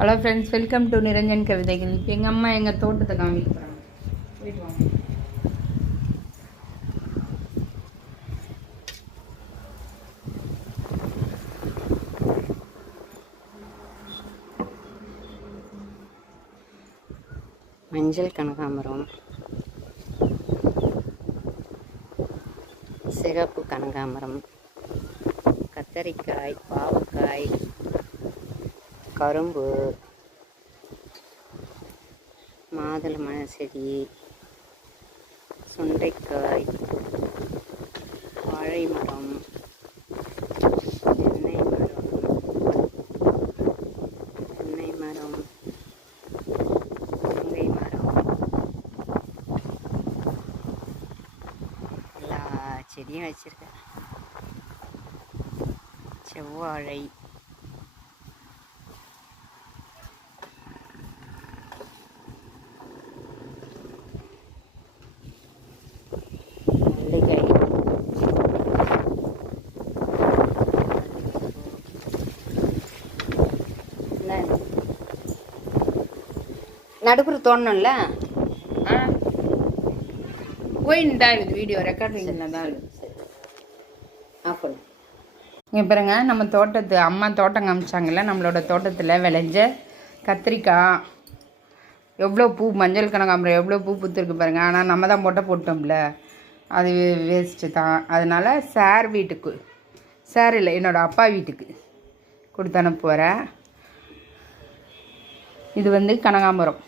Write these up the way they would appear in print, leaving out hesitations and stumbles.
Hello friends, welcome to Niranjan கவிதைகள். இப்போ எங்கள் அம்மா எங்கள் தோட்டத்தை காமிக்க போகிறாங்க. போயிட்டு வாங்க. மஞ்சள் கனகாம்பரம், சிகப்பு கனகாம்பரம், கத்தரிக்காய், பாவக்காய், கரும்பு, மாதுளை செடி, சுண்டைக்காய், வாழை மரம், தென்னை மரம், முருங்கை மரம், எல்லா செடியும் வச்சுருக்கேன். செவ்வாழை, மல்லிகை, நடுப்புற தோணணும்ல. போயின்னு தான் இருக்குது, வீடியோ ரெக்கார்டிங்கில் தான் இருக்குது. ஆஃப் பண்ணு. இங்கே பாருங்க, நம்ம தோட்டத்து அம்மா தோட்டம் காமிச்சாங்கல்ல, நம்மளோட தோட்டத்தில் விளைஞ்ச கத்திரிக்காய் எவ்வளோ பூ, மஞ்சள் கனகாம்பரம் எவ்வளோ பூ பூத்துருக்கு பாருங்கள். ஆனால் நம்ம தான் போட்டோம்ல, அது வேஸ்ட்டு தான். அதனால் சார் வீட்டுக்கு, சார் இல்லை, என்னோடய அப்பா வீட்டுக்கு கொடுத்து அனுப்புகிறேன். இது வந்து கனகாம்பரம்.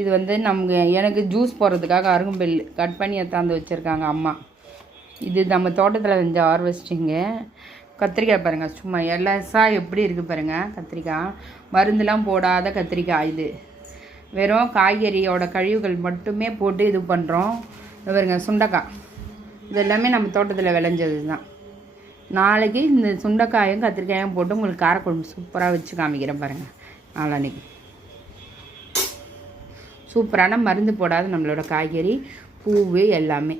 இது வந்து எனக்கு ஜூஸ் போடுறதுக்காக அருகம்பெல் கட் பண்ணி எடுத்தாந்து வச்சுருக்காங்க அம்மா. இது நம்ம தோட்டத்தில் செஞ்ச ஹார்வெஸ்டிங்கு. கத்திரிக்காய் பாருங்கள், சும்மா எல்லஸாக எப்படி இருக்குது பாருங்கள். கத்திரிக்காய் மருந்துலாம் போடாத கத்திரிக்காய். இது வெறும் காய்கறியோட கழிவுகள் மட்டுமே போட்டு இது பண்ணுறோம். இது பாருங்க, சுண்டைக்காய். இது எல்லாமே நம்ம தோட்டத்தில் விளைஞ்சது தான். நாளைக்கு இந்த சுண்டைக்காயும் கத்திரிக்காயும் போட்டு உங்களுக்கு காரக்குழம்பு சூப்பராக வச்சு காமிக்கிறேன் பாருங்கள். நாளைக்கு சூப்பரான மருந்து போடாத நம்மளோட காய்கறி, பூவு எல்லாமே.